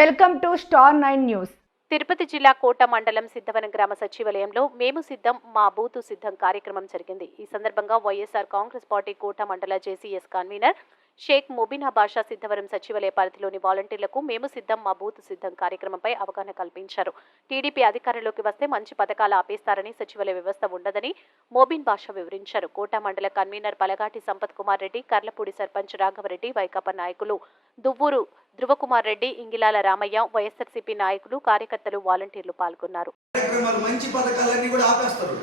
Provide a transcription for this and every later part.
Welcome to star 9 news. Tirupati జిల్లా కోట మండలం సిద్ధవనం గ్రామ సచివాలయంలో మేము సిద్ధం మా బూతు సిద్ధం కార్యక్రమం జరిగింది. ఈ సందర్భంగా వైఎస్ఆర్ కాంగ్రెస్ పార్టీ కోట మండల జేసీఎస్ కన్వీనర్ షేక్ ముబీనా బాషా సిద్ధవరం సచివాలయ పరిధిలోని వాలంటీర్లకు మేము సిద్ధం మా బూతు సిద్ధం కార్యక్రమంపై అవగాహన కల్పించారు. టీడీపీ అధికారంలోకి వస్తే మంచి పథకాలు ఆపేస్తారని, సచివాలయ వ్యవస్థ ఉండదని ముబీన్ బాషా వివరించారు. కోట మండల కన్వీనర్ పలగాటి సంపత్ కుమార్ రెడ్డి, కర్లపూడి సర్పంచ్ రాఘవరెడ్డి, వైకాపా నాయకులు దువ్వూరు ధృవకుమార్ రెడ్డి, ఇంగిలాల రామయ్య, వైఎస్ఆర్సీపీ నాయకులు, కార్యకర్తలు, వాలంటీర్లు పాల్గొన్నారు. మంచి పథకాలన్నీ కూడా ఆపేస్తారు.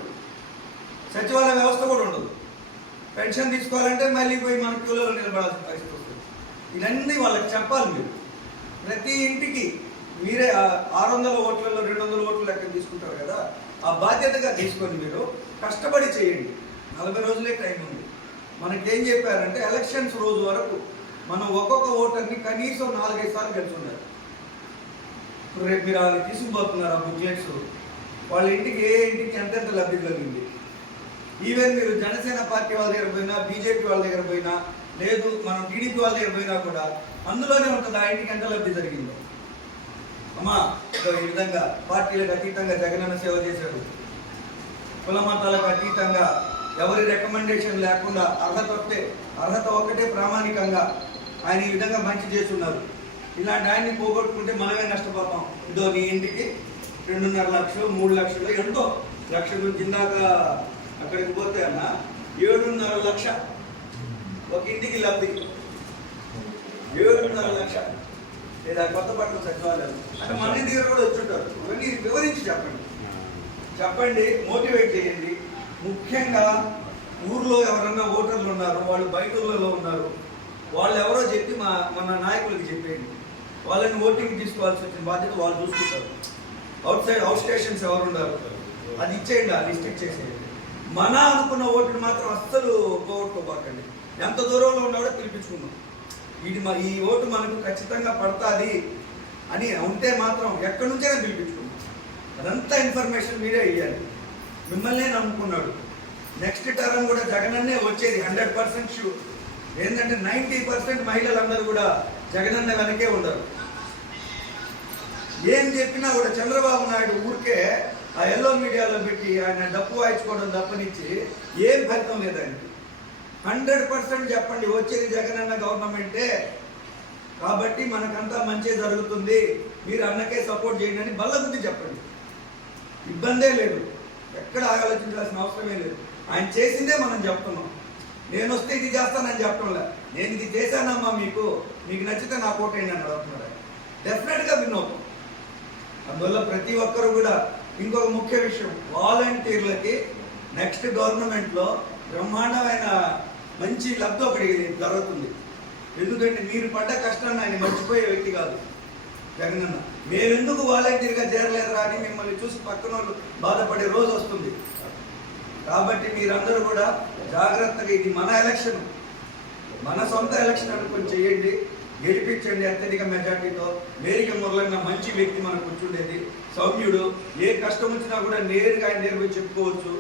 సచివాలయ వ్యవస్థ కూడా ఉండదు. పెన్షన్ తీసుకోవాలంటే మళ్ళీ పోయి మన క్యూలో నిలబడాల్సిన పరిస్థితి వస్తుంది. ఇవన్నీ వాళ్ళకి చెప్పాలి. మీరు ప్రతి ఇంటికి మీరే 600 ఓట్లలో 200 ఓట్లు లెక్క తీసుకుంటారు కదా, ఆ బాధ్యతగా తీసుకొని మీరు కష్టపడి చేయండి. 40 రోజులే టైం ఉంది. మనకేం చెప్పారంటే ఎలక్షన్స్ రోజు వరకు మనం ఒక్కొక్క ఓటర్ని కనీసం 4-5 సార్లు గెలుచున్నారు. ఇప్పుడు రేపు మీరు వాళ్ళు తీసుకుపోతున్నారు ఆ బుక్లెట్స్, వాళ్ళ ఇంటికి ఏ ఇంటికి ఎంతెంత లబ్ధి కలిగింది. ఈవెన్ మీరు జనసేన పార్టీ వాళ్ళ దగ్గర పోయినా, బీజేపీ వాళ్ళ దగ్గర పోయినా, లేదు మనం టీడీపీ వాళ్ళ దగ్గర పోయినా కూడా అందులోనే ఉంటుంది ఆ ఇంటికి ఎంత లబ్ధి జరిగిందో. అమ్మా ఈ విధంగా పార్టీలకు అతీతంగా జగనన్న సేవ చేశాడు. కుల మతాలకు అతీతంగా ఎవరి రికమెండేషన్ లేకుండా అర్హత ఒక్కటే ప్రామాణికంగా ఆయన ఈ విధంగా మంచి చేస్తున్నారు. ఇలాంటి ఆయన్ని పోగొట్టుకుంటే మనమే నష్టపోతాం. ఇదో నీ ఇంటికి 2.5 లక్షలు 3 లక్షలు ఎంతో లక్ష నుంచి ఇందాక అక్కడికి పోతే అన్న 7.5 లక్ష ఒక ఇంటికి లబ్ధి. 7.5 లక్ష లేదా కొత్త పట్టణ సచివాలయాలు అంటే మన దగ్గర కూడా వచ్చుంటారు. ఇవన్నీ వివరించి చెప్పండి, మోటివేట్ చేయండి. ముఖ్యంగా ఊర్లో ఎవరన్నా ఓటర్లు ఉన్నారు, వాళ్ళు బయట ఊళ్ళలో ఉన్నారు, వాళ్ళు ఎవరో చెప్పి మన నాయకులకి చెప్పేయండి. వాళ్ళని ఓటింగ్ తీసుకోవాల్సి వచ్చిన బాధ్యత వాళ్ళు చూసుకుంటారు. అవుట్ స్టేషన్స్ ఎవరు ఉన్నారు అది ఇచ్చేయండి, ఆ లిస్ట్ ఇచ్చేసేయండి. మన అనుకున్న ఓటుని మాత్రం అస్సలు పోగొట్టుకోబాకండి. ఎంత దూరంలో ఉన్నాడో పిలిపించుకుందాం. ఈ ఓటు మనకు ఖచ్చితంగా పడుతుంది అని ఉంటే మాత్రం ఎక్కడి నుంచైనా పిలిపించుకుందాం. అదంతా ఇన్ఫర్మేషన్ మీరే ఇవ్వాలి. మిమ్మల్నే నమ్ముకున్నాడు. నెక్స్ట్ టర్మ్ కూడా జగనన్నే వచ్చేది 100% షూర్. ఏంటంటే 90% మహిళలందరూ కూడా జగనన్న వెనకే ఉండరు. ఏం చెప్పినా కూడా చంద్రబాబు నాయుడు ఊరికే ఆ ఎల్లో మీడియాలో పెట్టి ఆయన డప్పు వాయించుకోవడం తప్పనిచ్చి ఏం ఫలితం లేదండి. 100% చెప్పండి, వచ్చేది జగనన్న గవర్నమెంటే కాబట్టి మనకంతా మంచి జరుగుతుంది, మీరు అన్నకే సపోర్ట్ చేయండి అని బల్లగుద్ది చెప్పండి. ఇబ్బందే లేదు, ఎక్కడ ఆలోచించాల్సిన అవసరమే లేదు. ఆయన చేసిందే మనం చెప్తున్నాం. నేను వస్తే ఇది చేస్తానని చెప్పడంలే, నేను ఇది చేశానమ్మా మీకు నచ్చితే నా కోటేయండి అని అడుగుతున్నారు. డెఫినెట్గా విన్ అవుతాం. అందువల్ల ప్రతి ఒక్కరు కూడా ఇంకొక ముఖ్య విషయం, వాలంటీర్లకి నెక్స్ట్ గవర్నమెంట్లో బ్రహ్మాండమైన మంచి లబ్ధి ఒకటి జరుగుతుంది. ఎందుకంటే మీరు పడ్డ కష్టాన్ని ఆయన మర్చిపోయే వ్యక్తి కాదు జగనన్న. మేమెందుకు వాలంటీర్గా చేరలేదురా అని మిమ్మల్ని చూసి పక్కన వాళ్ళు బాధపడే రోజు వస్తుంది. కాబట్టి మీరందరూ కూడా జాగ్రత్తగా, ఇది మన ఎలక్షన్, మన సొంత ఎలక్షన్ అనుకుని చేయండి, గెలిపించండి అత్యధిక మెజార్టీతో. మేరిక మురళన్న మంచి వ్యక్తి మనకు కూర్చుండేది, సౌమ్యుడు. ఏ కష్టం వచ్చినా కూడా నేరుగా ఆయన నేర్పి చెప్పుకోవచ్చు.